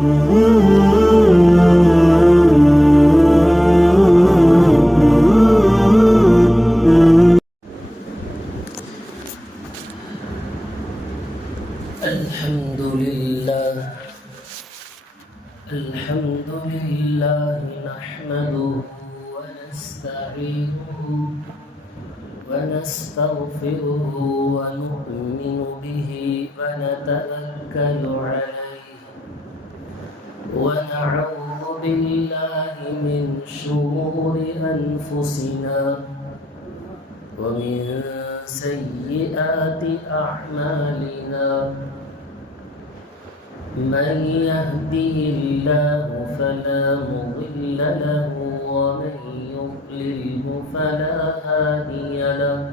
الحمد لله نحمده ونستعينه ونستغفره ونؤمن به ونتوكل عليه ونعوذ بالله من شرور أنفسنا ومن سيئات أعمالنا من يهده الله فلا مضل له ومن يضلله فلا هادي له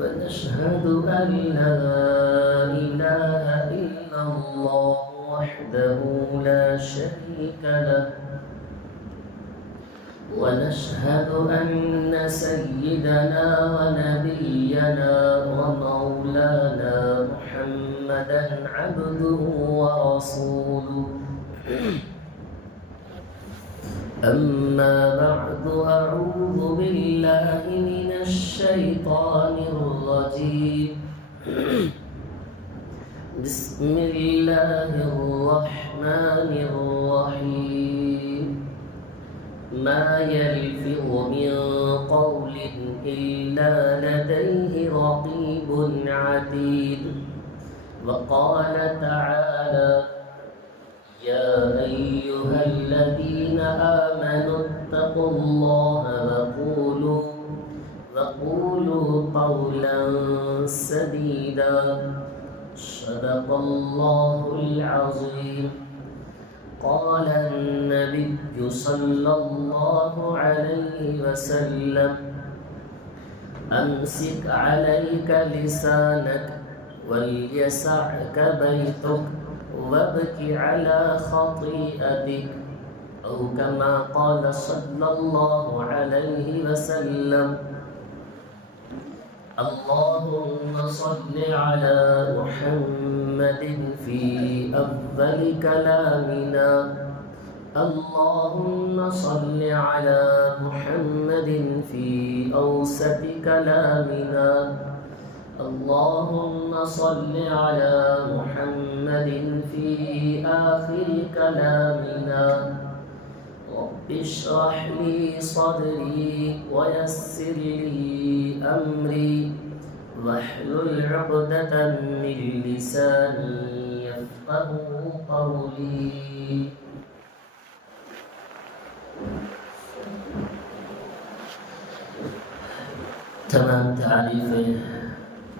ونشهد أن لا إله إلا الله وحده لا شريك له ونشهد أن سيدنا ونبينا ومولانا محمدا عبده ورسوله أما بعد أعوذ بالله من الشيطان الرجيم بسم الله الرحمن الرحيم ما يلفظ من قول إلا لديه رقيب عتيد وقال تعالى يا أيها الذين آمنوا اتقوا الله وقولوا قولا سديدا صدق الله العظيم قال النبي صلى الله عليه وسلم أمسك عليك لسانك وليسعك بيتك وابك على خطيئتك أو كما قال صلى الله عليه وسلم اللهم صل على محمد في أفضل كلامنا اللهم صل على محمد في أوسط كلامنا اللهم صل على محمد في آخر كلامنا رب اشرح لي صدري ويسر لي أمري واحلل عقدة من لساني يفقه قولي تمام تعریفیں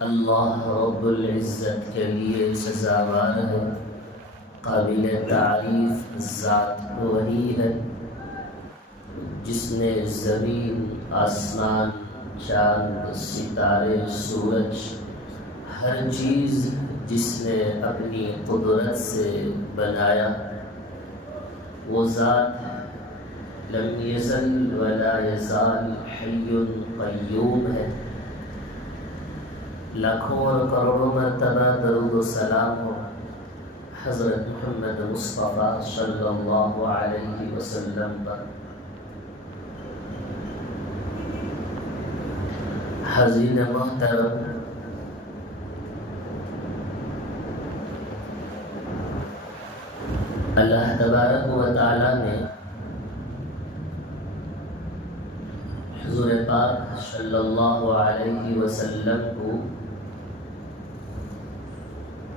اللہ رب العزت کے لیے سزاوار ہے قابل تعریف ذات وہی ہے جس نے زمین آسمان چاند ستارے سورج ہر چیز جس نے اپنی قدرت سے بنایا وہ ذات لم یزل ولا یزال حی قیوم ہے لاکھوں اور کروڑوں مرتبہ درود و سلام ہو حضرت محمد مصطفیٰ صلی اللہ علیہ وسلم پر حاضرین محترم اللہ تبارک و تعالی نے حضور پاک صلی اللہ علیہ وسلم کو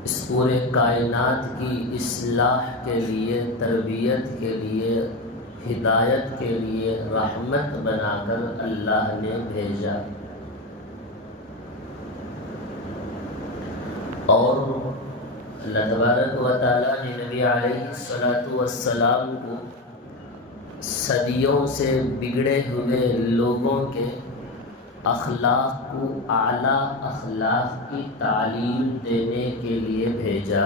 اس پورے کائنات کی اصلاح کے لیے تربیت کے لیے ہدایت کے لیے رحمت بنا کر اللہ نے بھیجا اور اللہ تبارک و تعالیٰ نے نبی علیہ السلام کو صدیوں سے بگڑے ہوئے لوگوں کے اخلاق کو اعلیٰ اخلاق کی تعلیم دینے کے لیے بھیجا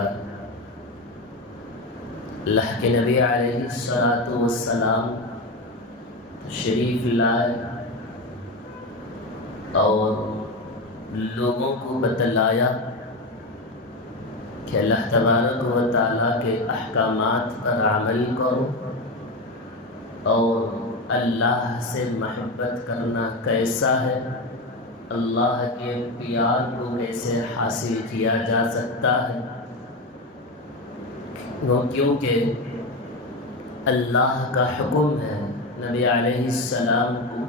اللہ کے نبی علیہ السلام تشریف لائے اور لوگوں کو بتلایا کہ اللہ تبارک و تعالیٰ کے احکامات پر عمل کرو اور اللہ سے محبت کرنا کیسا ہے، اللہ کے پیار کو کیسے حاصل کیا جا سکتا ہے، وہ کیونکہ اللہ کا حکم ہے۔ نبی علیہ السلام کو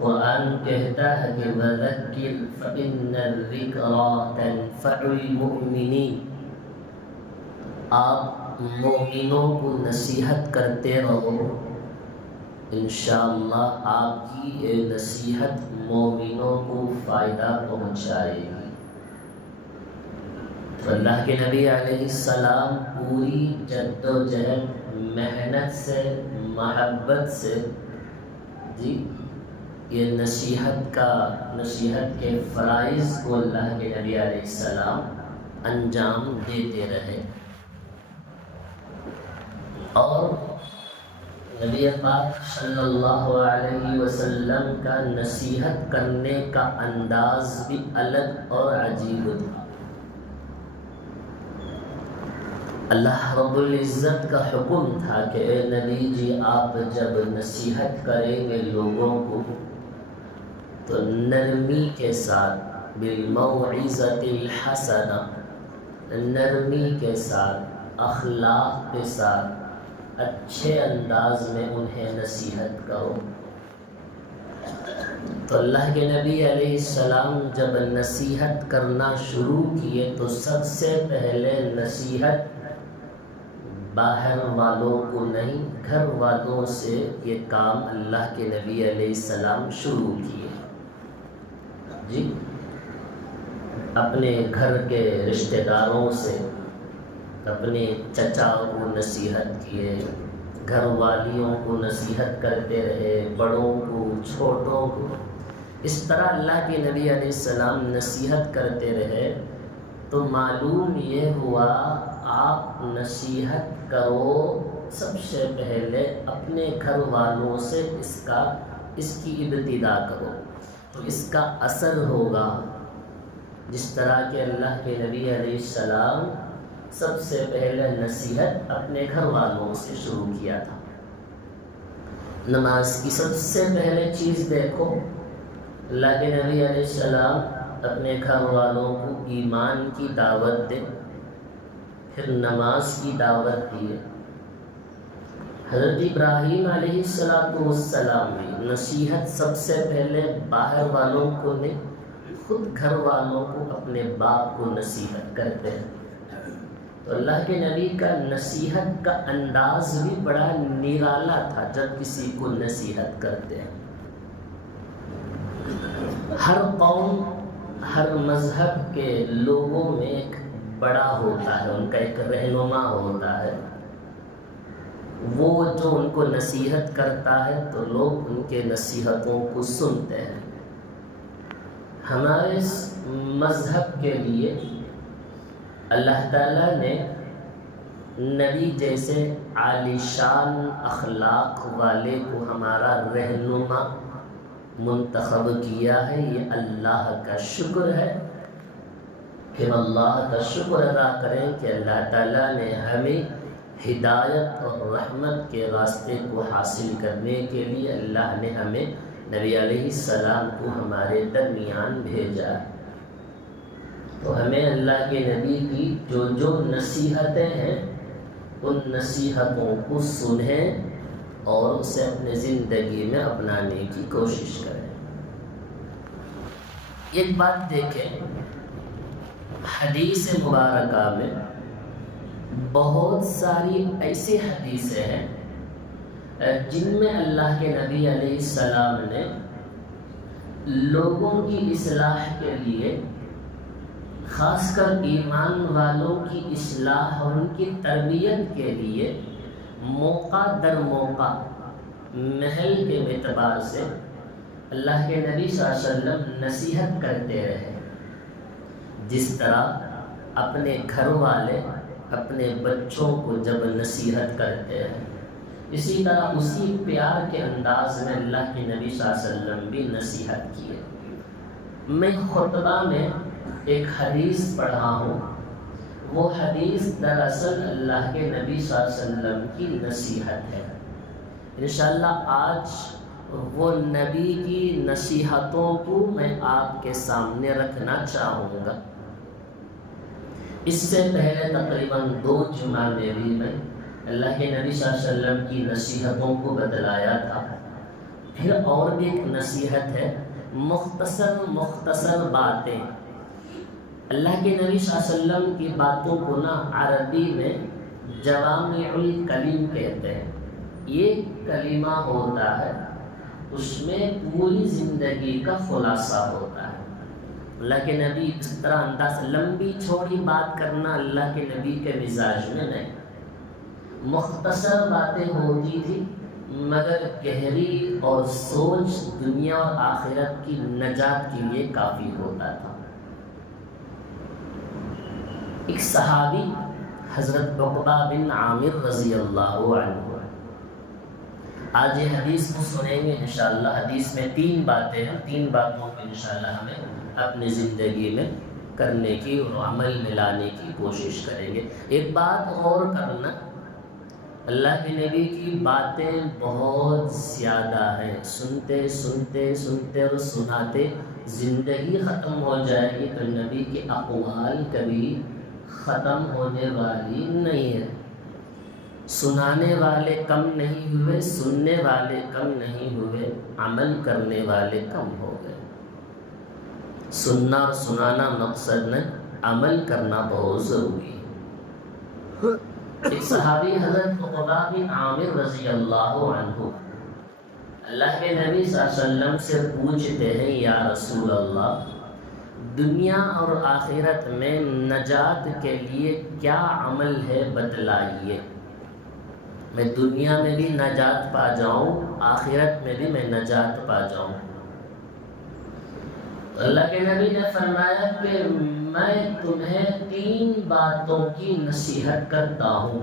قرآن کہتا ہے کہ وَذَكِّرْ فَإِنَّ الذِّكْرَىٰ تَنفَعُ الْمُؤْمِنِينَ، آپ مومنوں کو نصیحت کرتے رہو، انشاءاللہ آپ کی یہ نصیحت مومنوں کو فائدہ پہنچائے گی۔ تو اللہ کے نبی علیہ السلام پوری جد و جہد، محنت سے، محبت سے یہ نصیحت کے فرائض کو اللہ کے نبی علیہ السلام انجام دیتے رہے۔ اور نبی پاک صلی اللہ علیہ وسلم کا نصیحت کرنے کا انداز بھی الگ اور عجیب تھا۔ اللہ رب العزت کا حکم تھا کہ اے نبی جی، آپ جب نصیحت کریں گے لوگوں کو تو نرمی کے ساتھ، بالموعظۃ الحسنہ، نرمی کے ساتھ، اخلاق کے ساتھ، اچھے انداز میں انہیں نصیحت کرو۔ تو اللہ کے نبی علیہ السلام جب نصیحت کرنا شروع کیے تو سب سے پہلے نصیحت باہر والوں کو نہیں، گھر والوں سے یہ کام اللہ کے نبی علیہ السلام شروع کیے۔ اپنے گھر کے رشتہ داروں سے، اپنے چچا کو نصیحت کیے، گھر والیوں کو نصیحت کرتے رہے، بڑوں کو، چھوٹوں کو، اس طرح اللہ کے نبی علیہ السلام نصیحت کرتے رہے۔ تو معلوم یہ ہوا آپ نصیحت کرو، سب سے پہلے اپنے گھر والوں سے اس کی ابتدا کرو، تو اس کا اثر ہوگا۔ جس طرح کہ اللہ کے نبی علیہ السلام سب سے پہلے نصیحت اپنے گھر والوں سے شروع کیا تھا۔ نماز کی سب سے پہلے چیز دیکھو، اللہ کے نبی علیہ السلام اپنے گھر والوں کو ایمان کی دعوت دے، پھر نماز کی دعوت دی۔ حضرت ابراہیم علیہ السلام بھی نصیحت سب سے پہلے باہر والوں کو نہیں، خود گھر والوں کو، اپنے باپ کو نصیحت کرتے ہیں۔ تو اللہ کے نبی کا نصیحت کا انداز بھی بڑا نرالا تھا جب کسی کو نصیحت کرتے ہیں۔ ہر قوم، ہر مذہب کے لوگوں میں ایک بڑا ہوتا ہے، ان کا ایک رہنما ہوتا ہے، وہ جو ان کو نصیحت کرتا ہے تو لوگ ان کے نصیحتوں کو سنتے ہیں۔ ہمارے مذہب کے لیے اللہ تعالیٰ نے نبی جیسے عالی شان اخلاق والے کو ہمارا رہنما منتخب کیا ہے۔ یہ اللہ کا شکر ہے، پھر اللہ کا شکر ادا کریں کہ اللہ تعالیٰ نے ہمیں ہدایت اور رحمت کے راستے کو حاصل کرنے کے لیے اللہ نے ہمیں نبی علیہ السلام کو ہمارے درمیان بھیجا ہے۔ تو ہمیں اللہ کے نبی کی جو نصیحتیں ہیں ان نصیحتوں کو سنیں اور اسے اپنے زندگی میں اپنانے کی کوشش کریں۔ ایک بات دیکھیں، حدیث مبارکہ میں بہت ساری ایسی حدیثیں ہیں جن میں اللہ کے نبی علیہ السلام نے لوگوں کی اصلاح کے لیے، خاص کر ایمان والوں کی اصلاح اور ان کی تربیت کے لیے موقع در موقع محل کے اعتبار سے اللہ کے نبی صلی اللہ علیہ وسلم نصیحت کرتے رہے۔ جس طرح اپنے گھر والے اپنے بچوں کو جب نصیحت کرتے ہیں، اسی طرح اسی پیار کے انداز میں اللہ کے نبی صلی اللہ علیہ وسلم بھی نصیحت کیے۔ میں خطبہ میں ایک حدیث پڑھا ہوں وہ حدیث دراصل اللہ کے نبی صلی اللہ علیہ وسلم کی نصیحت ہے۔ انشاءاللہ آج وہ نبی کی نصیحتوں کو میں آپ کے سامنے رکھنا چاہوں گا۔ اس سے پہلے تقریباً 2 جمعہ میں بھی میں اللہ کے نبی صلی اللہ علیہ وسلم کی نصیحتوں کو بتلایا تھا۔ پھر اور بھی ایک نصیحت ہے، مختصر باتیں۔ اللہ کے نبی صلی اللہ علیہ وسلم کی باتوں کو عربی میں جوامع الکلم کہتے ہیں۔ یہ کلمہ ہوتا ہے، اس میں پوری زندگی کا خلاصہ ہوتا ہے۔ اللہ کے نبی اس طرح انداز لمبی چوڑی بات کرنا اللہ کے نبی کے مزاج میں نہیں، مختصر باتیں ہوتی تھی مگر گہری اور سوچ دنیا اور آخرت کی نجات کے لیے کافی ہوتا تھا۔ ایک صحابی حضرت عقبہ بن عامر رضی اللہ عنہ، آج یہ حدیث کو سنیں گے انشاءاللہ۔ حدیث میں 3 باتیں ہیں، 3 باتوں کو انشاءاللہ ہمیں اپنی زندگی میں کرنے کی اور عمل میں لانے کی کوشش کریں گے۔ ایک بات غور کرنا، اللہ کے نبی کی باتیں بہت زیادہ ہیں، سنتے اور سناتے زندگی ختم ہو جائے گی تو نبی کے اقوال کبھی ختم ہونے والی نہیں ہے۔ سنانے والے کم نہیں ہوئے، سننے والے کم نہیں ہوئے، عمل کرنے والے کم ہو گئے۔ سننا اور سنانا مقصد نہیں، عمل کرنا بہت ضروری ہے۔ ایک صحابی حضرت عقبہ بن عامر رضی اللہ عنہ اللہ کے نبی صلی اللہ علیہ وسلم سے پوچھتے ہیں، یا رسول اللہ، دنیا اور آخرت میں نجات کے لیے کیا عمل ہے بتلائیے، میں دنیا میں بھی نجات پا جاؤں، آخرت میں بھی میں نجات پا جاؤں۔ اللہ کے نبی نے فرمایا کہ میں تمہیں 3 باتوں کی نصیحت کرتا ہوں،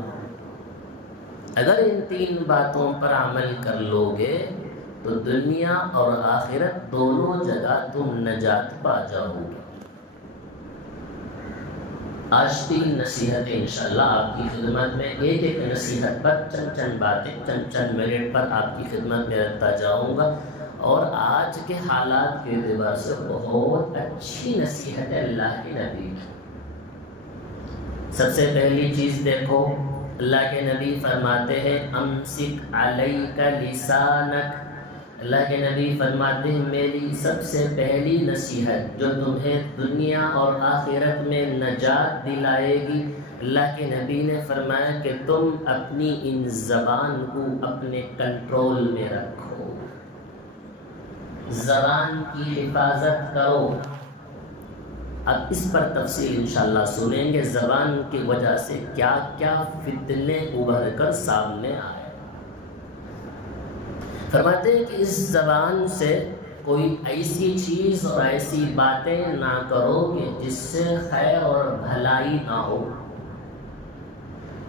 اگر ان 3 باتوں پر عمل کر لو گے تو دنیا اور آخرت دونوں جگہ تم نجات پا جاؤ گے۔ آج 3 نصیحتیں انشاءاللہ آپ کی خدمت میں، ایک نصیحت پر چند باتیں چند منٹ پر آپ کی خدمت میں رکھتا جاؤں گا، اور آج کے حالات کے اعتبار سے بہت اچھی نصیحت ہے اللہ کے نبی کی۔ سب سے پہلی چیز دیکھو، اللہ کے نبی فرماتے ہیں امسک علیک لسانک، اللہ کے نبی فرماتے ہیں میری سب سے پہلی نصیحت جو تمہیں دنیا اور آخرت میں نجات دلائے گی، اللہ کے نبی نے فرمایا کہ تم اپنی ان زبان کو اپنے کنٹرول میں رکھو، زبان کی حفاظت کرو۔ اب اس پر تفصیل انشاءاللہ سنیں گے، زبان کی وجہ سے کیا کیا فتنے ابھر کر سامنے آئے۔ فرماتے ہیں کہ اس زبان سے کوئی ایسی چیز اور ایسی باتیں نہ کرو کہ جس سے خیر اور بھلائی نہ ہو،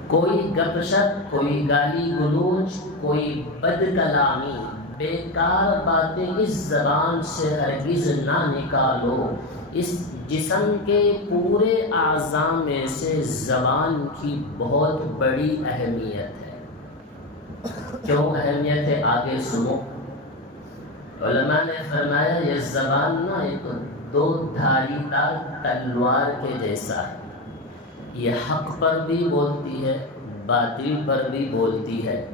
کوئی گپ شپ، کوئی گالی گلوچ، کوئی بد کلامی، بیکار باتیں اس زبان سے ہرگز نہ نکالو۔ اس جسم کے پورے اعضاء میں سے زبان کی بہت بڑی اہمیت ہے۔ کیوں اہمیت ہے آگے سنو۔ علماء نے فرمایا یہ زبان ایک 2 دھاری دار تلوار کے جیسا ہے، یہ حق پر بھی بولتی ہے، باطل پر بھی بولتی ہے،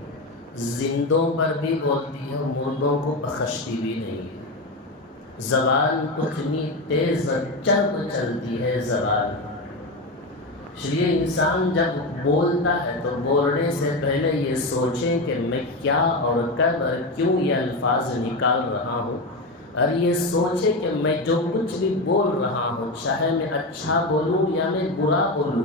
زندوں پر بھی بولتی ہے، مردوں کو بخشتی بھی نہیں ہے۔ زبان اتنی تیز چرب چلتی ہے زبان، اس لیے انسان جب بولتا ہے تو بولنے سے پہلے یہ سوچیں کہ میں کیا اور کب اور کیوں یہ الفاظ نکال رہا ہوں، اور یہ سوچے کہ میں جو کچھ بھی بول رہا ہوں چاہے میں اچھا بولوں یا میں برا بولوں،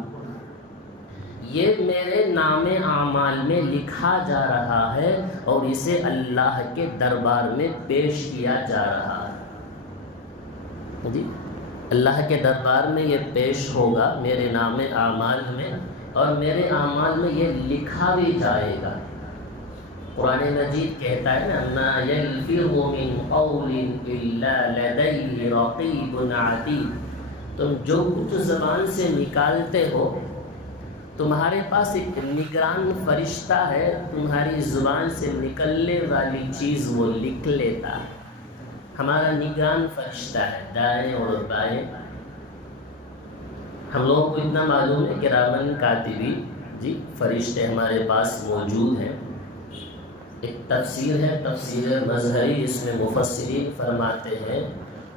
یہ میرے نام اعمال میں لکھا جا رہا ہے اور اسے اللہ کے دربار میں پیش کیا جا رہا ہے۔ جی اللہ کے دربار میں یہ پیش ہوگا میرے نام اعمال میں، اور میرے اعمال میں یہ لکھا بھی جائے گا۔ قرآن مجید کہتا ہے نا ما یلفظ من قول الا لدیہ رقیب عتید، تم جو کچھ زبان سے نکالتے ہو تمہارے پاس ایک نگران فرشتہ ہے، تمہاری زبان سے نکلنے والی چیز وہ لکھ لیتا ہے۔ ہمارا نگران فرشتہ ہے، دائیں اور بائیں۔ ہم لوگوں کو اتنا معلوم ہے کہ کرامن کاتبین، جی فرشتے ہمارے پاس موجود ہیں۔ ایک تفسیر ہے، تفسیر مظہری، اس میں مفسرین فرماتے ہیں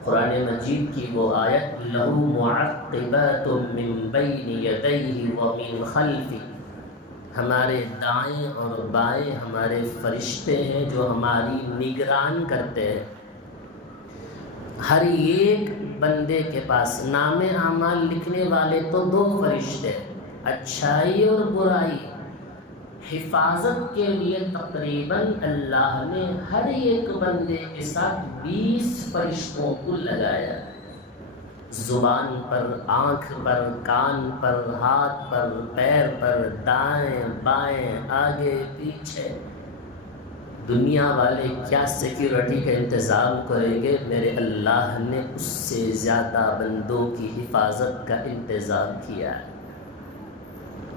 قرآن مجید کی وہ آیت لَهُ مُعَقِّبَاتٌ مِّن بَيْنِ يَدَيْهِ وَمِنْ خَلْفِهِ، ہمارے دائیں اور بائیں ہمارے فرشتے ہیں جو ہماری نگران کرتے ہیں۔ ہر ایک بندے کے پاس نام اعمال لکھنے والے تو 2 فرشتے ہیں، اچھائی اور برائی۔ حفاظت کے لیے تقریباً اللہ نے ہر ایک بندے کے ساتھ 20 فرشتوں کو لگایا، زبان پر، آنکھ پر، کان پر، ہاتھ پر، پیر پر، دائیں بائیں، آگے پیچھے۔ دنیا والے کیا سیکیورٹی کا انتظام کریں گے، میرے اللہ نے اس سے زیادہ بندوں کی حفاظت کا انتظام کیا ہے۔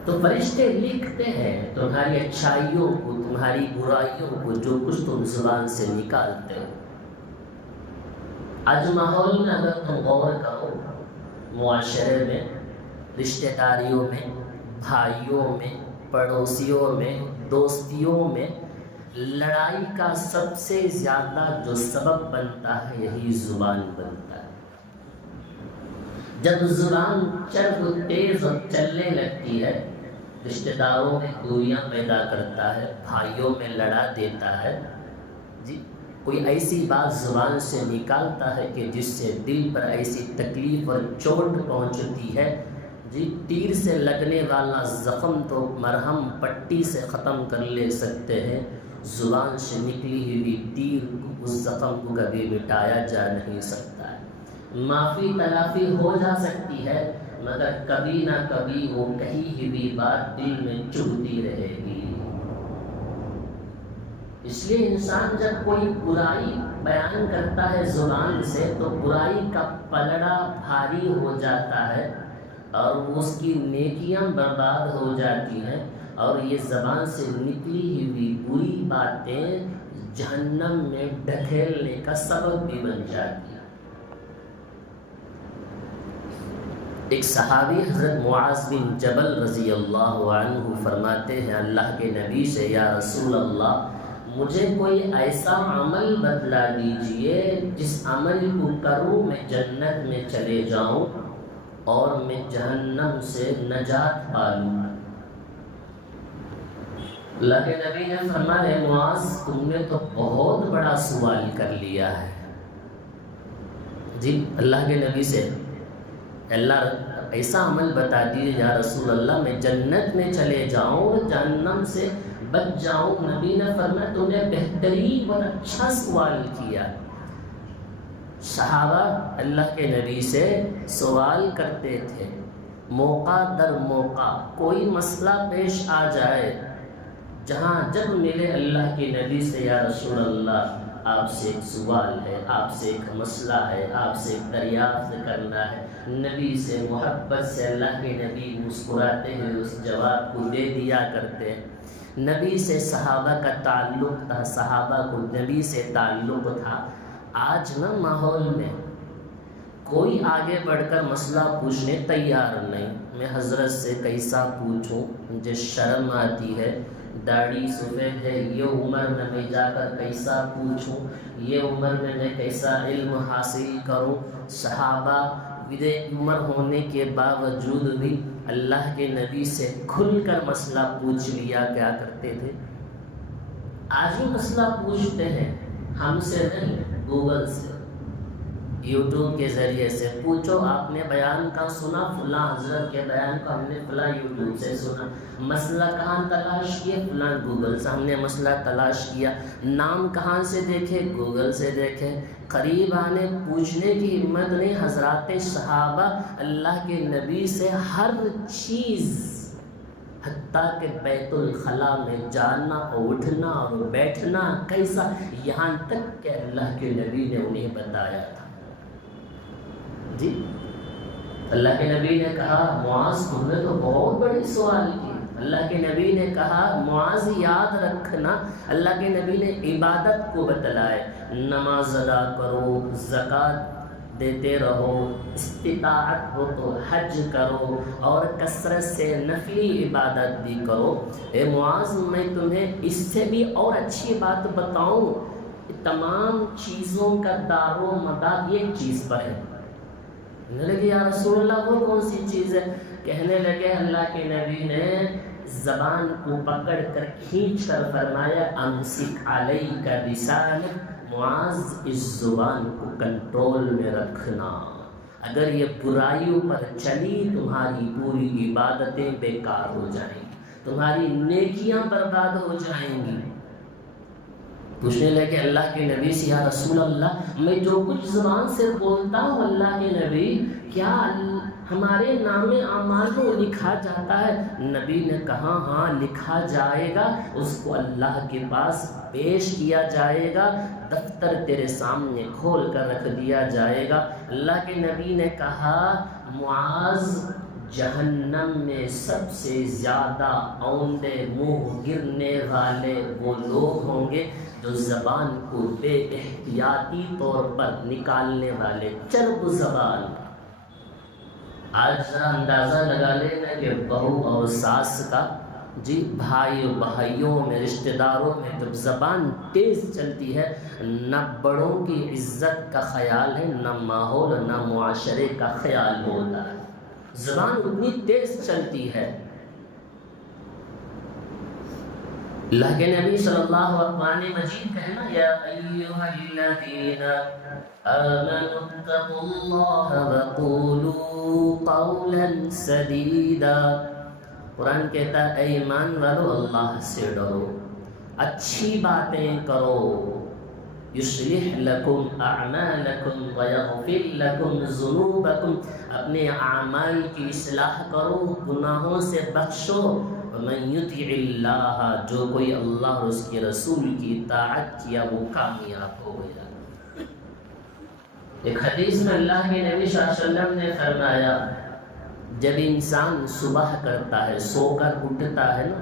تو فرشتے لکھتے ہیں تمہاری اچھائیوں کو، تمہاری برائیوں کو، جو کچھ تم زبان سے نکالتے ہو۔ آج ماحول میں اگر تم غور کرو، معاشرے میں، رشتہ داریوں میں، بھائیوں میں، پڑوسیوں میں، دوستیوں میں، لڑائی کا سب سے زیادہ جو سبب بنتا ہے یہی زبان بنتا ہے۔ جب زبان چرب تیز اور چلنے لگتی ہے، رشتہ داروں میں دوریاں پیدا کرتا ہے، بھائیوں میں لڑا دیتا ہے، جی کوئی ایسی بات زبان سے نکالتا ہے کہ جس سے دل پر ایسی تکلیف اور چوٹ پہنچتی ہے، جی تیر سے لگنے والا زخم تو مرہم پٹی سے ختم کر لے سکتے ہیں، زبان سے نکلی ہوئی تیر اس زخم کو کبھی مٹایا جا نہیں سکتا ہے۔ معافی تلافی ہو جا سکتی ہے مگر کبھی نہ کبھی وہ کہی ہوئی بات دل میں چبھتی رہے گی۔ اس لیے انسان جب کوئی برائی بیان کرتا ہے زبان سے تو برائی کا پلڑا بھاری ہو جاتا ہے اور اس کی نیکیاں برباد ہو جاتی ہیں، اور یہ زبان سے نکلی ہوئی بری باتیں جہنم میں ڈھکیلنے کا سبب بھی بن جاتی ہیں۔ ایک صحابی حضرت معاذ بن جبل رضی اللہ عنہ فرماتے ہیں اللہ کے نبی سے، یا رسول اللہ مجھے کوئی ایسا عمل بتلا دیجئے جس عمل کو کروں میں جنت میں چلے جاؤں اور میں جہنم سے نجات پالوں۔ اللہ کے نبی نے فرمایا معاذ تم نے تو بہت بڑا سوال کر لیا ہے۔ جی اللہ کے نبی سے اللہ ایسا عمل بتا دیجیے یا رسول اللہ میں جنت میں چلے جاؤں اور جہنم سے بچ جاؤں۔ نبی نے فرمایا تم نے بہترین اور اچھا سوال کیا۔ صحابہ اللہ کے نبی سے سوال کرتے تھے، موقع در موقع کوئی مسئلہ پیش آ جائے، جہاں جب ملے اللہ کے نبی سے یا رسول اللہ آپ سے ایک سوال ہے، آپ سے ایک مسئلہ ہے، آپ سے ایک دریافت کرنا ہے، نبی سے محبت سے اللہ کے نبی مسکراتے ہیں اس جواب کو دے دیا کرتے ہیں۔ نبی سے صحابہ کا تعلق تھا، صحابہ کو نبی سے تعلق تھا۔ آج نا ماحول میں کوئی آگے بڑھ کر مسئلہ پوچھنے تیار نہیں۔ میں حضرت سے کیسا پوچھوں، مجھے شرم آتی ہے، داڑھی سفید ہے، یہ عمر میں میں جا کر کیسا پوچھوں، یہ عمر میں میں کیسا علم حاصل کروں۔ صحابہ ودے عمر ہونے کے باوجود بھی اللہ کے نبی سے کھل کر مسئلہ پوچھ لیا کیا کرتے تھے۔ آج بھی مسئلہ پوچھتے ہیں، ہم سے نہیں، گوگل سے، یوٹیوب کے ذریعے سے پوچھو آپ نے بیان کا سنا، فلاں حضرت کے بیان کو ہم نے فلاں یوٹیوب سے سنا، مسئلہ کہاں تلاش کیے، فلاں گوگل سے ہم نے مسئلہ تلاش کیا، نام کہاں سے دیکھے، گوگل سے دیکھے۔ قریب آنے پوچھنے کی ہمت نہیں۔ حضرات صحابہ اللہ کے نبی سے ہر چیز، حتیٰ کہ بیت الخلاء میں جانا اٹھنا اور بیٹھنا کیسا، یہاں تک کہ اللہ کے نبی نے انہیں بتایا تھا۔ جی اللہ کے نبی نے کہا معاذ تم نے تو بہت بڑی سوال کی. اللہ کے نبی نے کہا معاذ یاد رکھنا. اللہ کے نبی نے عبادت کو بتلائے, نماز ادا کرو, زکوٰۃ دیتے رہو, استطاعت ہو تو حج کرو, اور کثرت سے نفلی عبادت بھی کرو. اے معاذ میں تمہیں اس سے بھی اور اچھی بات بتاؤں, تمام چیزوں کا دار و مدار ایک چیز پر ہے. کہنے لگے یا رسول اللہ وہ کون سی چیز ہے؟ کہنے لگے اللہ کے نبی نے زبان کو پکڑ کر کھینچ کر فرمایا امسک علیک بلسانک, معاذ اس زبان کو کنٹرول میں رکھنا. اگر یہ برائیوں پر چلی تمہاری پوری عبادتیں بیکار ہو جائیں گی, تمہاری نیکیاں برباد ہو جائیں گی. پوچھنے لگے اللہ کے نبی سے یا رسول اللہ میں جو کچھ زبان سے بولتا ہوں اللہ کے نبی کیا ہمارے نام اعمال کو لکھا جاتا ہے؟ نبی نے کہا ہاں لکھا جائے گا, اس کو اللہ کے پاس پیش کیا جائے گا, دفتر تیرے سامنے کھول کر رکھ دیا جائے گا. اللہ کے نبی نے کہا معاذ جہنم میں سب سے زیادہ اوندے منہ گرنے والے وہ لوگ ہوں گے جو زبان کو بے احتیاطی طور پر نکالنے والے, چرب زبان. آج ذرا اندازہ لگا لینا کہ بہو اور ساس کا, جی بھائیوں میں رشتہ داروں میں جب زبان تیز چلتی ہے نہ بڑوں کی عزت کا خیال ہے, نہ ماحول نہ معاشرے کا خیال ہوتا ہے. زبان اتنی تیز چلتی ہے. اللہ کے نبی صلی اللہ علیہ مجید کہنا یا ایھا الذین آمنوا اتقوا اللہ وقولوا قولا سدیدا. قرآن کہتا ہے اے ایمان والو اللہ سے ڈرو, اچھی باتیں کرو. یصلح لکم اعمالکم ویغفر لکم ذنوبکم, اپنے اعمال کی اصلاح کرو, گناہوں سے بخشو. ومن یطع اللہ, جو کوئی اللہ اور اس کے رسول کی اطاعت کیا وہ کامیاب ہو گیا. ایک حدیث میں اللہ کے نبی صلی اللہ علیہ وسلم نے فرمایا جب انسان صبح کرتا ہے, سو کر اٹھتا ہے نا,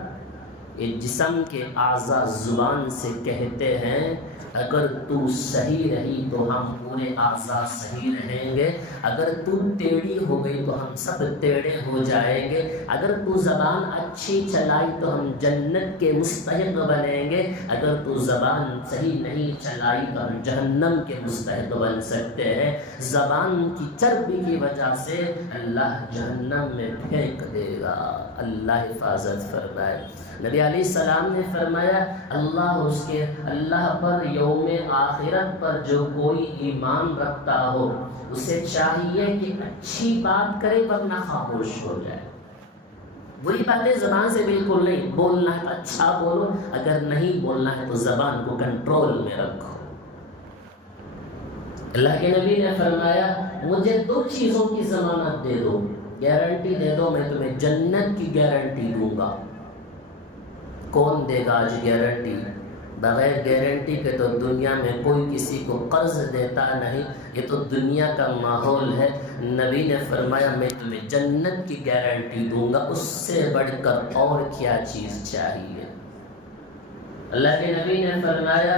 یہ جسم کے اعضاء زبان سے کہتے ہیں اگر تو صحیح رہی تو ہم پورے اعضاء صحیح رہیں گے, اگر تو ٹیڑھی ہو گئی تو ہم سب ٹیڑھے ہو جائیں گے, اگر تو زبان اچھی چلائی تو ہم جنت کے مستحق بنیں گے, اگر تو زبان صحیح نہیں چلائی تو ہم جہنم کے مستحق بن سکتے ہیں. زبان کی چربی کی وجہ سے اللہ جہنم میں پھینک دے گا, اللہ حفاظت فرمائے. نبی علیہ السلام نے فرمایا اللہ پر یوم آخرت پر جو کوئی ایمان رکھتا ہو اسے چاہیے کہ اچھی بات کرے ورنہ خاموش ہو جائے. بری باتیں زبان سے بالکل نہیں, بولنا ہے اچھا بولو, اگر نہیں بولنا ہے تو زبان کو کنٹرول میں رکھو. اللہ کے نبی نے فرمایا مجھے 2 چیزوں کی ضمانت دے دو, گارنٹی دے دو, میں تمہیں جنت کی گارنٹی دوں گا. کون دے گا آج گارنٹی؟ بغیر گارنٹی کے تو دنیا میں کوئی کسی کو قرض دیتا نہیں, یہ تو دنیا کا ماحول ہے. نبی نے فرمایا میں تمہیں جنت کی گارنٹی دوں گا, اس سے بڑھ کر اور کیا چیز چاہیے؟ اللہ کے نبی نے فرمایا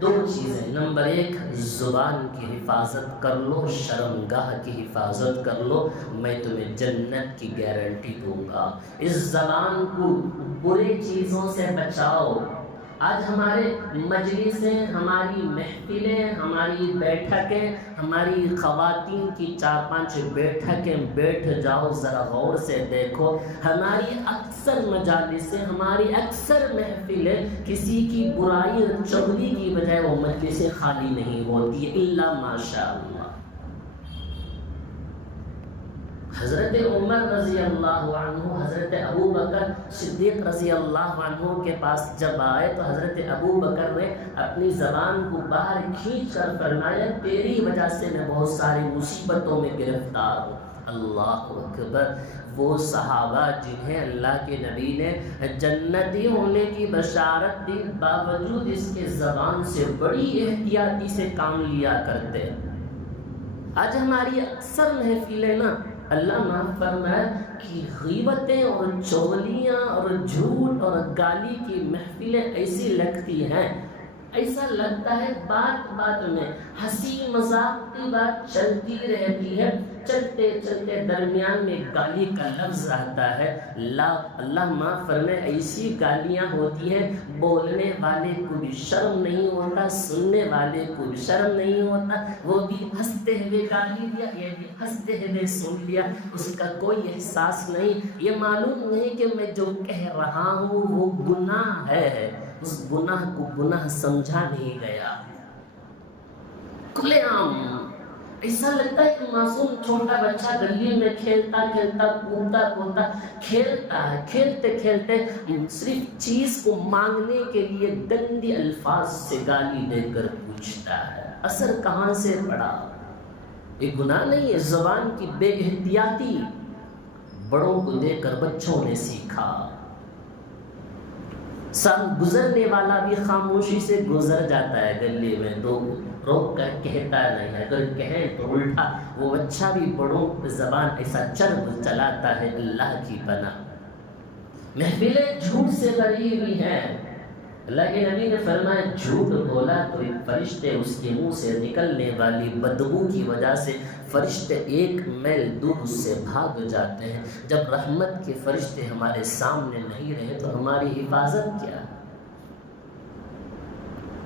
2 چیزیں, نمبر 1 زبان کی حفاظت کر لو, شرمگاہ کی حفاظت کر لو, میں تمہیں جنت کی گارنٹی دوں گا. اس زبان کو برے چیزوں سے بچاؤ. آج ہمارے مجلسیں, ہماری محفلیں, ہماری بیٹھکیں, ہماری خواتین کی 4-5 بیٹھکیں, بیٹھ جاؤ ذرا غور سے دیکھو, ہماری اکثر مجالسیں, ہماری اکثر محفلیں کسی کی برائی اور چغلی کی بجائے وہ مجلسیں خالی نہیں ہوتی الا ماشاء اللہ. حضرت عمر رضی اللہ عنہ حضرت ابو بکر صدیق رضی اللہ عنہ کے پاس جب آئے تو حضرت ابو بکر نے اپنی زبان کو باہر کھینچ کر فرمایا تیری وجہ سے میں بہت ساری مصیبتوں میں گرفتار ہوں. اللہ اکبر. وہ صحابہ جنہیں اللہ کے نبی نے جنتی ہونے کی بشارت دی, باوجود اس کے زبان سے بڑی احتیاطی سے کام لیا کرتے. آج ہماری اکثر محفلیں نا اللہ معاف فرمائے کہ غیبتیں اور چغلیاں اور جھوٹ اور گالی کی محفلیں ایسی لگتی ہیں، ایسا لگتا ہے بات بات میں ہنسی مذاق کی بات چلتی رہتی ہے، چلتے چلتے درمیان میں گالی کا لفظ آتا ہے۔ اللہ معاف فرمائے ایسی گالیاں ہوتی ہیں بولنے والے کو بھی شرم نہیں ہوتا، سننے والے کو بھی شرم نہیں ہوتا، وہ بھی ہنستے ہوئے گالی دیا، یہ بھی ہنستے ہوئے سن لیا، اس کا کوئی احساس نہیں، یہ معلوم نہیں کہ میں جو کہہ رہا ہوں وہ گناہ ہے، اس گناہ کو گناہ سمجھا نہیں گیا۔ کھلے عام ایسا لگتا ہے کہ معصوم چھوٹا بچہ گلی میں کھیلتا کھیلتا کودتا کھیلتا ہے، کھیلتے کھیلتے صرف چیز کو مانگنے کے لیے گندے الفاظ سے گالی دے کر پوچھتا ہے، اثر کہاں سے پڑا؟ یہ گناہ نہیں ہے، زبان کی بے احتیاطی بڑوں کو دے کر بچوں نے سیکھا۔ گزرنے والا بھی خاموشی سے گزر جاتا ہے گلی میں، تو روک کر کہتا نہیں ہے، اگر کہیں تو الٹا وہ بچہ بھی بڑوں پہ زبان ایسا چرب چلاتا ہے، اللہ کی پناہ۔ محفلیں جھوٹ سے بھری ہوئی ہیں، اللہ کے نبی نے فرمایا جھوٹ بولا تو ایک فرشتے اس کے منہ سے نکلنے والی بدبو کی وجہ سے فرشتے 1 میل دور اس سے بھاگ جاتے ہیں۔ جب رحمت کے فرشتے ہمارے سامنے نہیں رہے تو ہماری حفاظت کیا؟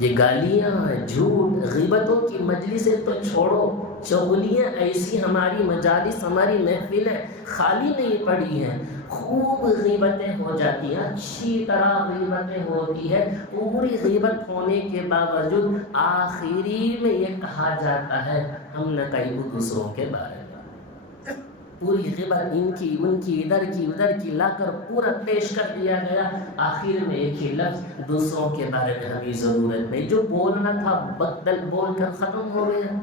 یہ گالیاں، جھوٹ، غیبتوں کی مجلسیں تو چھوڑو، چغلیاں ایسی ہماری مجالس، ہماری محفلیں خالی نہیں پڑی ہیں، خوب غیبتیں ہو جاتی ہیں، اچھی طرح غیبتیں ہوتی ہے، پوری غیبت ہونے کے باوجود آخری میں یہ کہا جاتا ہے ہم نہ کہیں دوسروں کے بارے میں، پوری غیبت ان کی ان کی ادھر کی لا کر پورا پیش کر دیا گیا، آخر میں ایک ہی لفظ دوسروں کے بارے میں ہمیں ضرورت نہیں، جو بولنا تھا بدل بول کر ختم ہو گیا۔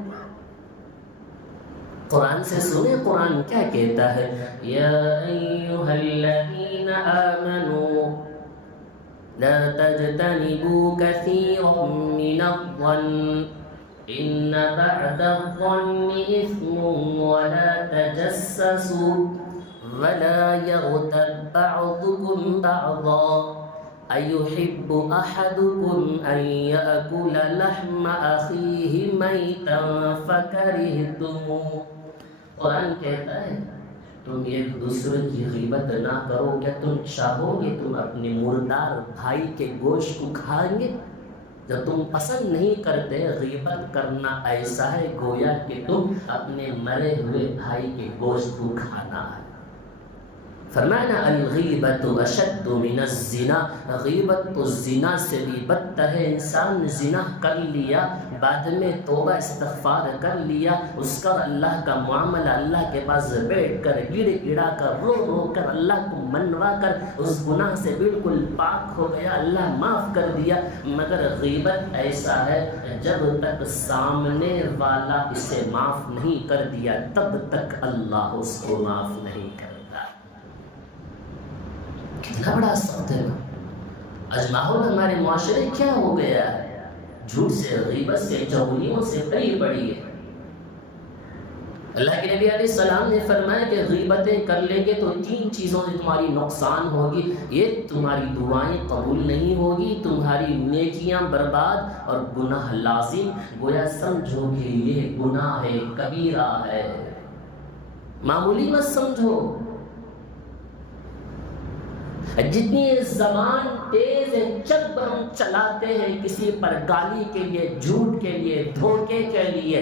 قرآن سے سنیں قرآن کیا کہتا ہے، یا ایھا الذین آمنوا لا تجتنبوا کثیرا من الظن ان بعد الظن اثم ولا تجسسوا ولا يغتب بعضكم بعضا أيحب أحدكم أن يأكل لحم أخيه ميتا فكرهتموه۔ قرآن کہتا ہے تم ایک دوسرے کی غیبت نہ کرو، کیا تم چاہو گے تم اپنے مردار بھائی کے گوشت کو کھائیں گے؟ جب تم پسند نہیں کرتے، غیبت کرنا ایسا ہے گویا کہ تم اپنے مرے ہوئے بھائی کے گوشت کو کھانا ہے۔ فرمایا الغیبت اشد من الزنا، غیبت تو زنا سے بھی بدتر ہے۔ انسان زنا کر لیا، بعد میں توبہ استغفار کر لیا، اس کا اللہ کا معاملہ اللہ کے پاس بیٹھ کر گڑ گڑا کر رو رو کر اللہ کو منوا کر اس گناہ سے بالکل پاک ہو گیا، اللہ معاف کر دیا۔ مگر غیبت ایسا ہے جب تک سامنے والا اسے معاف نہیں کر دیا تب تک اللہ اس کو معاف نہیں کرتا۔ کتنا بڑا سخت ہے نا۔ آج ماحول ہمارے معاشرے کیا ہو گیا ہے، جھوٹ سے، غیبت سے، چغلیوں سے بھری پڑی ہے۔ اللہ کے نبی علیہ السلام نے فرمایا کہ غیبتیں کر لیں گے تو 3 چیزوں سے تمہاری نقصان ہوگی، یہ تمہاری دعائیں قبول نہیں ہوگی، تمہاری نیکیاں برباد اور گناہ لازم، گویا سمجھو کہ یہ گناہ ہے، کبیرہ ہے، معمولی مت سمجھو۔ جتنی زبان تیز ہے، جب ہم چلاتے ہیں کسی پر گالی کے لیے، جھوٹ کے لیے، دھوکے کے لیے،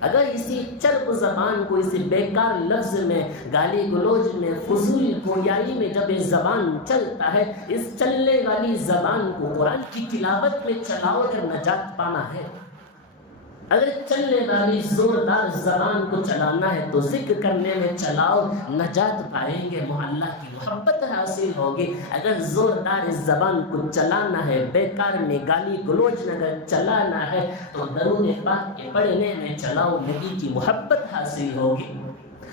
اگر اسی چرب زبان کو اسی بیکار لفظ میں، گالی گلوچ میں، فضول گویائی میں جب یہ زبان چلتا ہے، اس چلنے والی زبان کو قرآن کی تلاوت میں چلاؤ اگر نجات پانا ہے۔ اگر چلنے والی زوردار زبان کو چلانا ہے تو ذکر کرنے میں چلاؤ، نجات پائیں گے، اللہ کی محبت حاصل ہوگی۔ اگر زوردار اس زبان کو چلانا ہے، بیکار میں گالی گلوچ اگر چلانا ہے تو درود پاک کے پڑھنے میں چلاؤ، نبی کی محبت حاصل ہوگی۔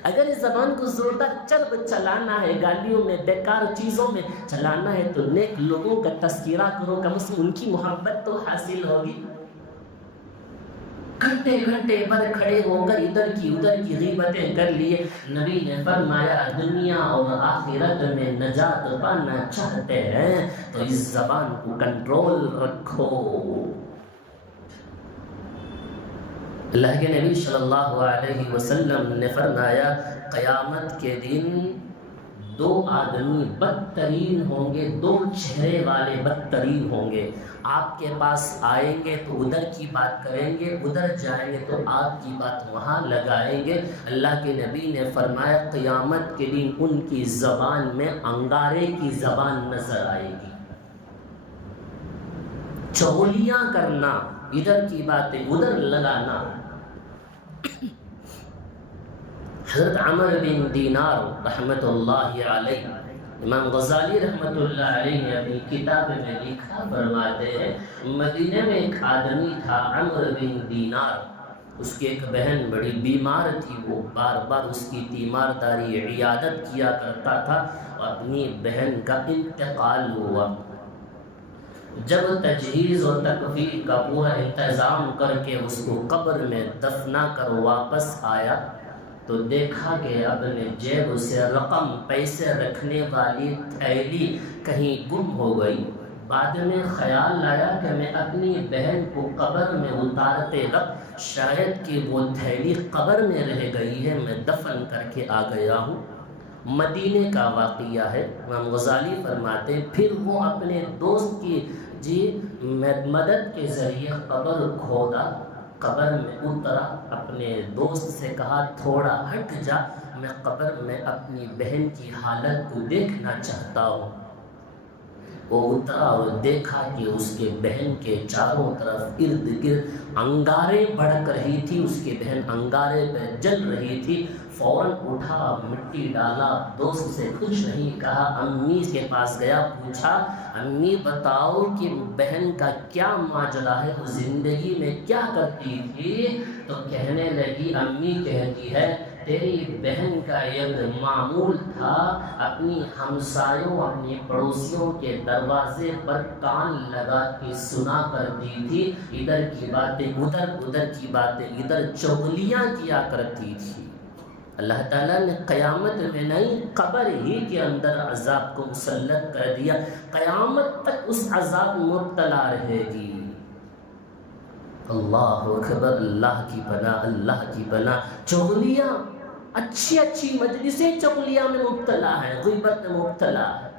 اگر اس زبان کو زوردار چرب چلانا ہے، گالیوں میں، بیکار چیزوں میں چلانا ہے تو نیک لوگوں کا تذکرہ کرو، کم از کم ان کی محبت تو حاصل ہوگی۔ گھنٹے گھنٹے پر کھڑے ہو کر ادھر کی ادھر کی غیبتیں کر لیے۔ نبی نے فرمایا دنیا اور آخرت میں نجات پانا چاہتے ہیں تو اس زبان کو کنٹرول رکھو۔ اللہ کے نبی صلی اللہ علیہ وسلم نے فرمایا قیامت کے دن دو آدمی بدترین ہوں گے، دو چہرے والے بدترین ہوں گے۔ آپ کے پاس آئیں گے تو ادھر کی بات کریں گے، ادھر جائیں گے تو آپ کی بات وہاں لگائیں گے۔ اللہ کے نبی نے فرمایا قیامت کے دن ان کی زبان میں انگارے کی زبان نظر آئے گی۔ چغلیاں کرنا، ادھر کی باتیں ادھر لگانا۔ حضرت عمر بن دینار رحمۃ اللہ علیہ، امام غزالی رحمۃ اللہ علیہ نے اپنی کتاب میں لکھا، فرماتے ہیں مدینے میں ایک آدمی تھا عمر بن دینار، اس کی ایک بہن بڑی بیمار تھی، وہ بار بار اس کی تیمارداری عیادت کیا کرتا تھا، اور اپنی بہن کا انتقال ہوا۔ جب تجہیز و تکفین کا پورا انتظام کر کے اس کو قبر میں دفنا کر واپس آیا تو دیکھا کہ اپنے جیب سے رقم پیسے رکھنے والی تھیلی کہیں گم ہو گئی۔ بعد میں خیال آیا کہ میں اپنی بہن کو قبر میں اتارتے وقت شاید کہ وہ تھیلی قبر میں رہ گئی ہے، میں دفن کر کے آ گیا ہوں۔ مدینے کا واقعہ ہے۔ امام غزالی فرماتے ہیں پھر وہ اپنے دوست کی مدد کے ذریعے قبر کھودا، قبر میں اترا، اپنے دوست سے کہا تھوڑا ہٹ جا، میں قبر میں اپنی بہن کی حالت کو دیکھنا چاہتا ہوں۔ وہ اترا اور دیکھا کہ اس کے بہن کے چاروں طرف ارد گرد انگارے بھڑک رہی تھی، اس کی بہن انگارے پہ جل رہی تھی۔ فوراً اٹھا، مٹی ڈالا، دوست سے کچھ نہیں کہا، امی کے پاس گیا، پوچھا امی بتاؤ کہ بہن کا کیا ماجرا ہے، وہ زندگی میں کیا کرتی تھی؟ تو کہنے لگی، امی کہتی ہے تیری بہن کا ایک معمول تھا، اپنی ہمسایوں اپنی پڑوسیوں کے دروازے پر کان لگا کے سنا کرتی تھی، ادھر کی باتیں ادھر، ادھر کی باتیں ادھر، چغلیاں کیا کرتی تھی۔ اللہ تعالیٰ نے قیامت میں نہیں قبر ہی کے اندر عذاب کو مسلط کر دیا، قیامت تک اس عذاب مبتلا رہے گی۔ اللہ اکبر، اللہ کی پناہ، اللہ کی پناہ۔ چغلیاں، اچھی اچھی مجلسیں چغلیاں میں مبتلا ہیں، غیبت میں مبتلا ہے۔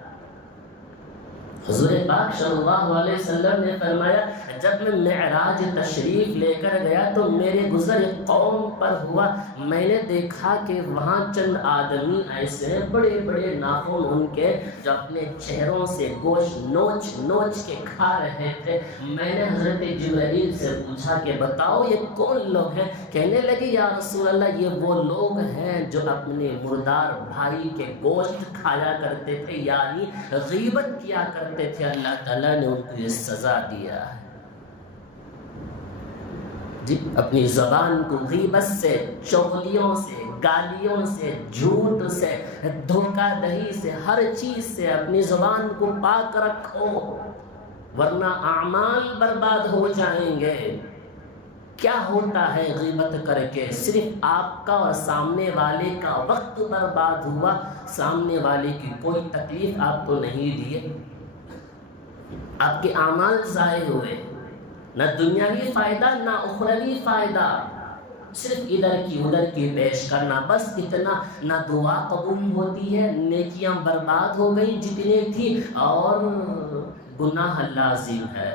حضور پاک صلی اللہ علیہ وسلم نے فرمایا جب میں معراج تشریف لے کر گیا تو میرے گزر ایک قوم پر ہوا، میں نے دیکھا کہ وہاں چند آدمی ایسے بڑے بڑے ناخن ان کے جو اپنے چہروں سے گوشت نوچ نوچ کے کھا رہے تھے۔ میں نے حضرت جبرائیل سے پوچھا کہ بتاؤ یہ کون لوگ ہیں؟ کہنے لگے یا رسول اللہ یہ وہ لوگ ہیں جو اپنے مردار بھائی کے گوشت کھایا کرتے تھے، یعنی غیبت کیا کرتے تھے۔ اللہ تعالیٰ نے ان کو یہ سزا دیا ہے جی، اپنی زبان کو غیبت سے، چغلیوں سے، گالیوں سے، جھوٹ سے، دھوکہ دہی سے، ہر چیز سے اپنی زبان کو پاک رکھو، ورنہ اعمال برباد ہو جائیں گے۔ کیا ہوتا ہے غیبت کر کے؟ صرف آپ کا اور سامنے والے کا وقت برباد ہوا، سامنے والے کی کوئی تکلیف آپ کو نہیں دیے، آپ کے اعمال ضائع ہوئے، نہ دنیاوی فائدہ نہ اخروی فائدہ، صرف ادھر کی ادھر کی پیش کرنا، بس اتنا، نہ دعا قبول ہوتی ہے، نیکیاں برباد ہو گئی جتنی تھی، اور گناہ لازم ہے۔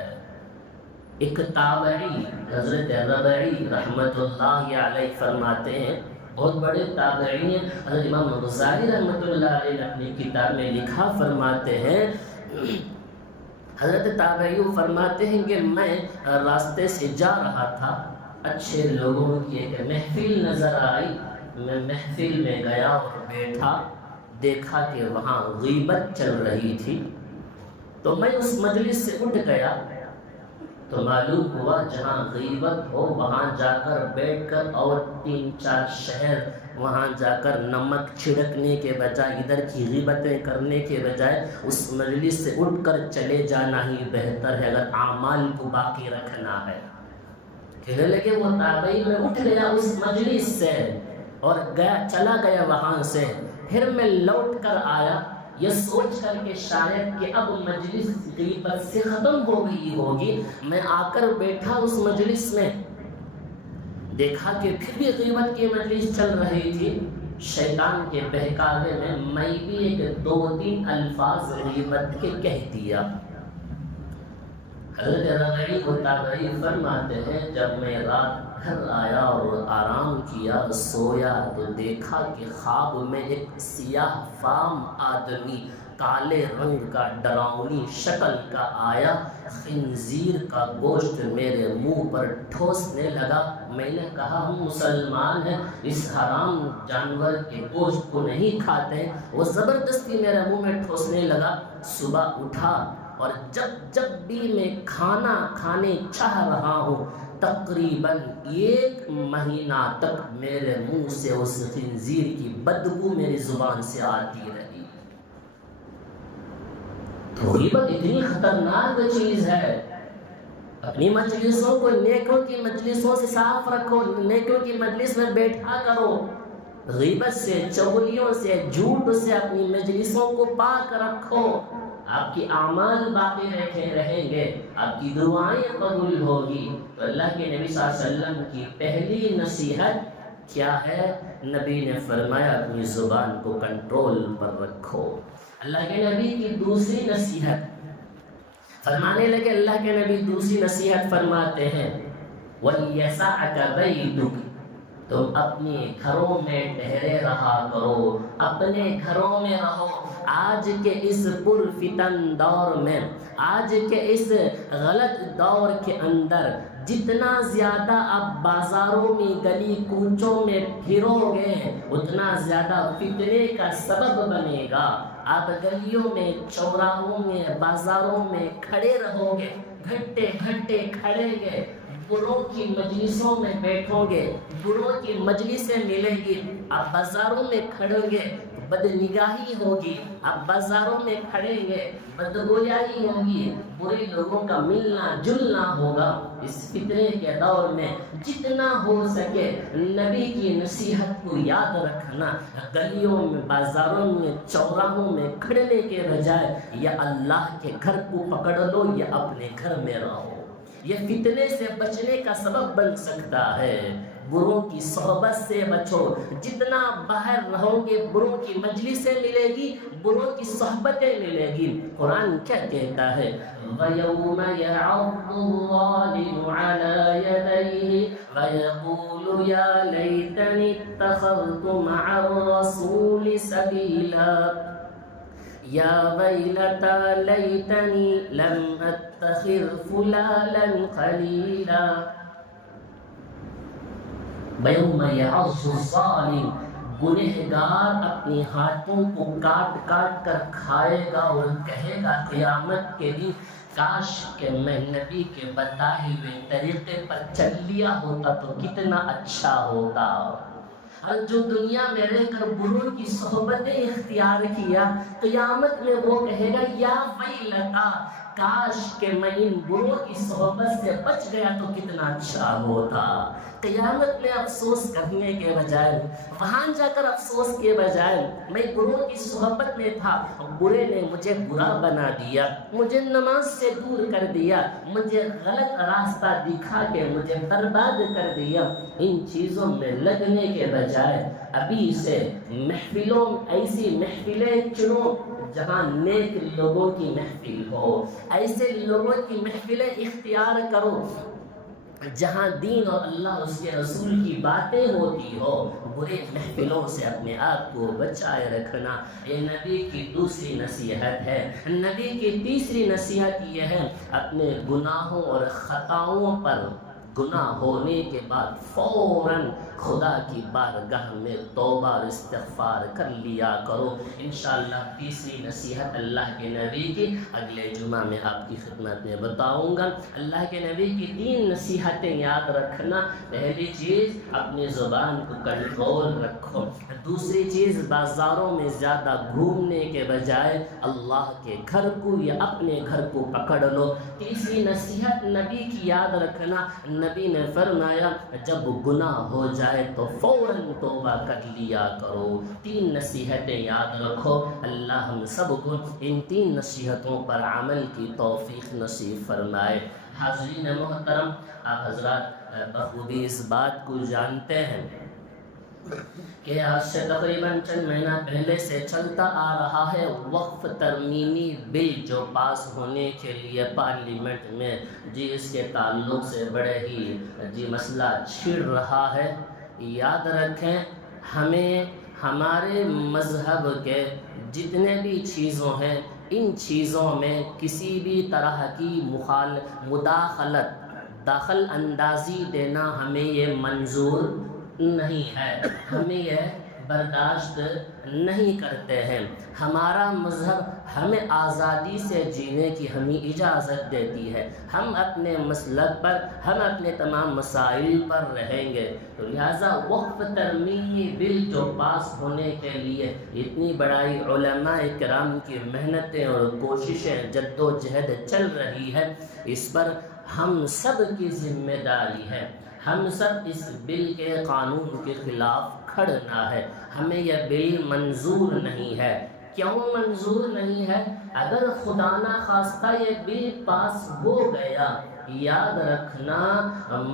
ایک تابعی حضرت ربعی رحمۃ اللہ علیہ فرماتے ہیں، بہت بڑے تابعی ہیں، حضرت امام غزالی رحمۃ اللہ علیہ نے اپنی کتاب میں لکھا، فرماتے ہیں حضرت تابعی فرماتے ہیں کہ میں راستے سے جا رہا تھا، اچھے لوگوں کی ایک محفل نظر آئی، میں محفل میں گیا اور بیٹھا، دیکھا کہ وہاں غیبت چل رہی تھی، تو میں اس مجلس سے اٹھ گیا، تو معلوم ہوا جہاں غیبت ہو وہاں جا کر بیٹھ کر اور 3-4 شہر وہاں جا کر نمک چھڑکنے کے بجائے، ادھر کی غیبتیں کرنے کے بجائے اس مجلس سے اٹھ کر چلے جانا ہی بہتر ہے، اگر اعمال کو باقی رکھنا ہے۔ کہنے لگے وہ تابعی میں اٹھ گیا اس مجلس سے اور چلا گیا وہاں سے. پھر میں لوٹ کر آیا یہ سوچ کر کہ شاید کہ اب مجلس غیبت سے ختم ہو گئی ہوگی. میں آ کر بیٹھا اس مجلس میں، دیکھا کہ پھر بھی غیبت کی مجلس چل رہی تھی. شیطان کے بہکاوے میں بھی ایک 2-3 الفاظ غیبت کے کہہ دیا. حضرت ربیع تابعی فرماتے ہیں جب میں رات گھر آیا اور آرام کیا سویا تو دیکھا کہ خواب میں ایک سیاہ فام آدمی کالے رنگ کا ڈراؤنی شکل کا آیا، خنزیر کا گوشت میرے منہ پر ٹھوسنے لگا. میں نے کہا ہم مسلمان ہیں، اس حرام جانور کے گوشت کو نہیں کھاتے. وہ زبردستی میرے منہ میں ٹھوسنے لگا. صبح اٹھا اور جب بھی میں کھانا کھانے چاہ رہا ہوں تقریباً 1 مہینہ تک میرے منہ سے اس خنزیر کی بدبو میری زبان سے آتی رہی. تو غیبت اتنی خطرناک چیز ہے. اپنی مجلسوں کو نیکوں کی مجلسوں سے صاف رکھو، نیکوں کی مجلس میں بیٹھا کرو. غیبت سے، چغلیوں سے، جھوٹ سے اپنی مجلسوں کو پاک رکھو. آپ کی اعمال باقی رہیں گے، آپ کی دعائیں قبول ہوگی. تو اللہ کے نبی صلی اللہ علیہ وسلم کی پہلی نصیحت کیا ہے؟ نبی نے فرمایا اپنی زبان کو کنٹرول پر رکھو. اللہ کے نبی کی دوسری نصیحت فرمانے لگے، اللہ کے نبی دوسری نصیحت فرماتے ہیں وَلْيَسَعْكَ بَيْتُكَ، تم اپنے گھروں میں ٹھہرے رہا کرو، اپنے گھروں میں رہو. آج کے اس پرفتن دور میں، آج کے اس غلط دور کے اندر جتنا زیادہ آپ بازاروں میں گلی کوچوں میں پھرو گے اتنا زیادہ فتنے کا سبب بنے گا. آپ گلیوں میں، چوراہوں میں، بازاروں میں کھڑے رہو گے، گھنٹے کھڑے گے، بروں کی مجلسوں میں بیٹھو گے، بروں کی مجلسیں ملیں گی. آپ بازاروں میں کھڑیں گے بد نگاہی ہوگی، آپ بازاروں میں کھڑیں گے بدگویائی ہوگی، برے لوگوں کا ملنا جلنا ہوگا. اس فتنے کے دور میں جتنا ہو سکے نبی کی نصیحت کو یاد رکھنا. گلیوں میں، بازاروں میں، چوراہوں میں کھڑنے کے بجائے یا اللہ کے گھر کو پکڑ لو یا اپنے گھر میں رہو. یہ فتنے سے بچنے کا سبب بن سکتا ہے. بروں کی صحبت سے بچو، جتنا باہر رہو گے بروں کی مجلسیں ملے گی، بروں کی صحبتیں ملے گی. قرآن کیا کہتا ہے؟ وَيَوْمَ يَعَضُّ الظَّالِمُ عَلَى يَدَيْهِ وَيَقُولُ يَا لَيْتَنِي اتَّخَذْتُ مَعَ الرَّسُولِ سَبِيلًا یا ویلتا لیتنی لم اتخذ فلانا خلیلا. یوم یعض الظالم، گنہگار اپنے ہاتھوں کو کاٹ کاٹ کر کھائے گا اور کہے گا قیامت کے دن کاش کہ میں نبی کے بتائے ہوئے طریقے پر چل لیا ہوتا تو کتنا اچھا ہوتا. اور جو دنیا میں رہ کر بروں کی صحبتیں اختیار کیا قیامت میں وہ کہے گا یا ویلتا، کاش کہ میں ان بروں کی صحبت سے بچ گیا تو کتنا اچھا ہوتا. قیامت میں افسوس کرنے کے بجائے، وہاں جا کر افسوس کے بجائے میں بروں کی صحبت میں تھا، برے نے مجھے برا بنا دیا، مجھے نماز سے دور کر دیا، مجھے غلط راستہ دکھا کے مجھے برباد کر دیا. ان چیزوں میں لگنے کے بجائے ابھی سے محفلوں، ایسی محفلیں چنو جہاں نیک لوگوں کی محفل ہو، ایسے لوگوں کی محفلیں اختیار کرو جہاں دین اور اللہ اس کے رسول کی باتیں ہوتی ہو. برے محفلوں سے اپنے آپ کو بچائے رکھنا یہ نبی کی دوسری نصیحت ہے. نبی کی تیسری نصیحت یہ ہے اپنے گناہوں اور خطاؤں پر گناہ ہونے کے بعد فوراً خدا کی بارگاہ میں توبہ اور استغفار کر لیا کرو. انشاءاللہ تیسری نصیحت اللہ کے نبی کی اگلے جمعہ میں آپ کی خدمت میں بتاؤں گا. اللہ کے نبی کی 3 نصیحتیں یاد رکھنا. پہلی چیز اپنی زبان کو کنٹرول رکھو. دوسری چیز بازاروں میں زیادہ گھومنے کے بجائے اللہ کے گھر کو یا اپنے گھر کو پکڑ لو. تیسری نصیحت نبی کی یاد رکھنا. نبی نے فرمایا جب گناہ ہو جائے تو فوراً توبہ کر لیا کرو. 3 نصیحتیں یاد رکھو. اللہ ہم سب کو ان 3 نصیحتوں پر عمل کی توفیق نصیب فرمائے. حاضرین محترم، آپ حضرات بخوبی اس بات کو جانتے ہیں کہ آج سے تقریباً چند مہینہ پہلے سے چلتا آ رہا ہے وقف ترمیمی بل جو پاس ہونے کے لیے پارلیمنٹ میں اس کے تعلق سے بڑے ہی مسئلہ چھڑ رہا ہے. یاد رکھیں، ہمیں ہمارے مذہب کے جتنے بھی چیزوں ہیں ان چیزوں میں کسی بھی طرح کی دخل اندازی دینا ہمیں یہ منظور نہیں ہے، ہمیں یہ برداشت نہیں کرتے ہیں. ہمارا مذہب ہمیں آزادی سے جینے کی ہمیں اجازت دیتی ہے. ہم اپنے مسلک پر، ہم اپنے تمام مسائل پر رہیں گے. تو لہٰذا وقف ترمیمی بل جو پاس ہونے کے لیے اتنی بڑائی علماء کرام کی محنتیں اور کوششیں جد و جہد چل رہی ہے، اس پر ہم سب کی ذمہ داری ہے. ہم سب اس بل کے قانون کے خلاف کھڑنا ہے. ہمیں یہ بل منظور نہیں ہے. کیوں منظور نہیں ہے؟ اگر خدا نہ خواستہ یہ بل پاس ہو گیا، یاد رکھنا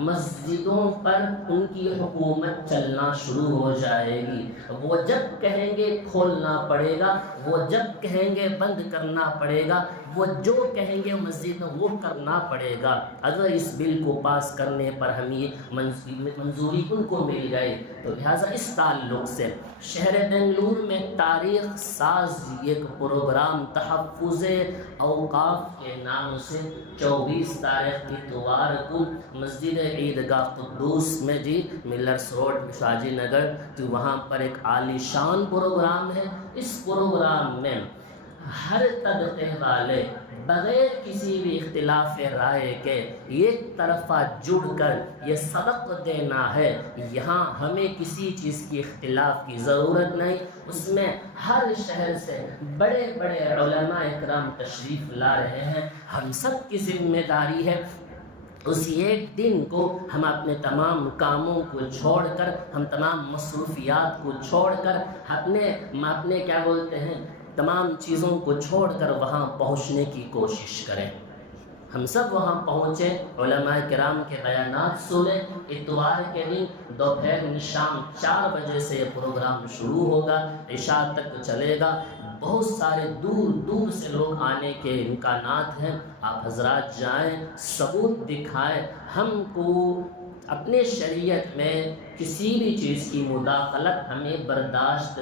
مسجدوں پر ان کی حکومت چلنا شروع ہو جائے گی. وہ جب کہیں گے کھولنا پڑے گا، وہ جب کہیں گے بند کرنا پڑے گا، وہ جو کہیں گے مسجد میں وہ کرنا پڑے گا. اگر اس بل کو پاس کرنے پر ہمیں منظوری ان کو مل گئی تو لہٰذا اس تعلق سے شہر بنگلور میں تاریخ ساز ایک پروگرام تحفظ اوقاف کے نام سے 24 تاریخ اتوار کو مسجد عیدگاہ قدوس میں ملرس روڈ شاجی نگر تو وہاں پر ایک عالی شان پروگرام ہے. اس پروگرام میں ہر طبقے والے بغیر کسی بھی اختلاف رائے کے ایک طرفہ جڑ کر یہ سبق دینا ہے. یہاں ہمیں کسی چیز کی اختلاف کی ضرورت نہیں. اس میں ہر شہر سے بڑے بڑے علماء اکرام تشریف لا رہے ہیں. ہم سب کی ذمہ داری ہے اس ایک دن کو ہم اپنے تمام کاموں کو چھوڑ کر، ہم تمام مصروفیات کو چھوڑ کر، اپنے کیا بولتے ہیں تمام چیزوں کو چھوڑ کر وہاں پہنچنے کی کوشش کریں. ہم سب وہاں پہنچے، علماء کرام کے بیانات سنے. اتوار کے دن دوپہر شام 4 بجے سے یہ پروگرام شروع ہوگا، عشاء تک چلے گا. بہت سارے دور دور سے لوگ آنے کے امکانات ہیں. آپ حضرات جائیں، ثبوت دکھائیں. ہم کو اپنے شریعت میں کسی بھی چیز کی مداخلت ہمیں برداشت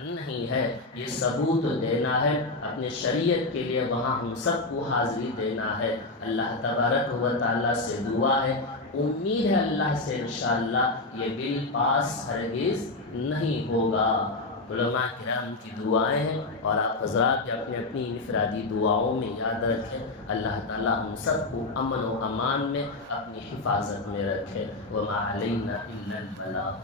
نہیں ہے. یہ ثبوت دینا ہے اپنے شریعت کے لیے، وہاں ہم سب کو حاضری دینا ہے. اللہ تبارک و تعالیٰ سے دعا ہے، امید ہے اللہ سے انشاءاللہ یہ بل پاس ہرگز نہیں ہوگا. علماء کرام کی دعائیں ہیں اور آپ حضرات بھی اپنی اپنی انفرادی دعاؤں میں یاد رکھیں. اللہ تعالیٰ ہم سب کو امن و امان میں اپنی حفاظت میں رکھے. وما علینا الا البلاغ.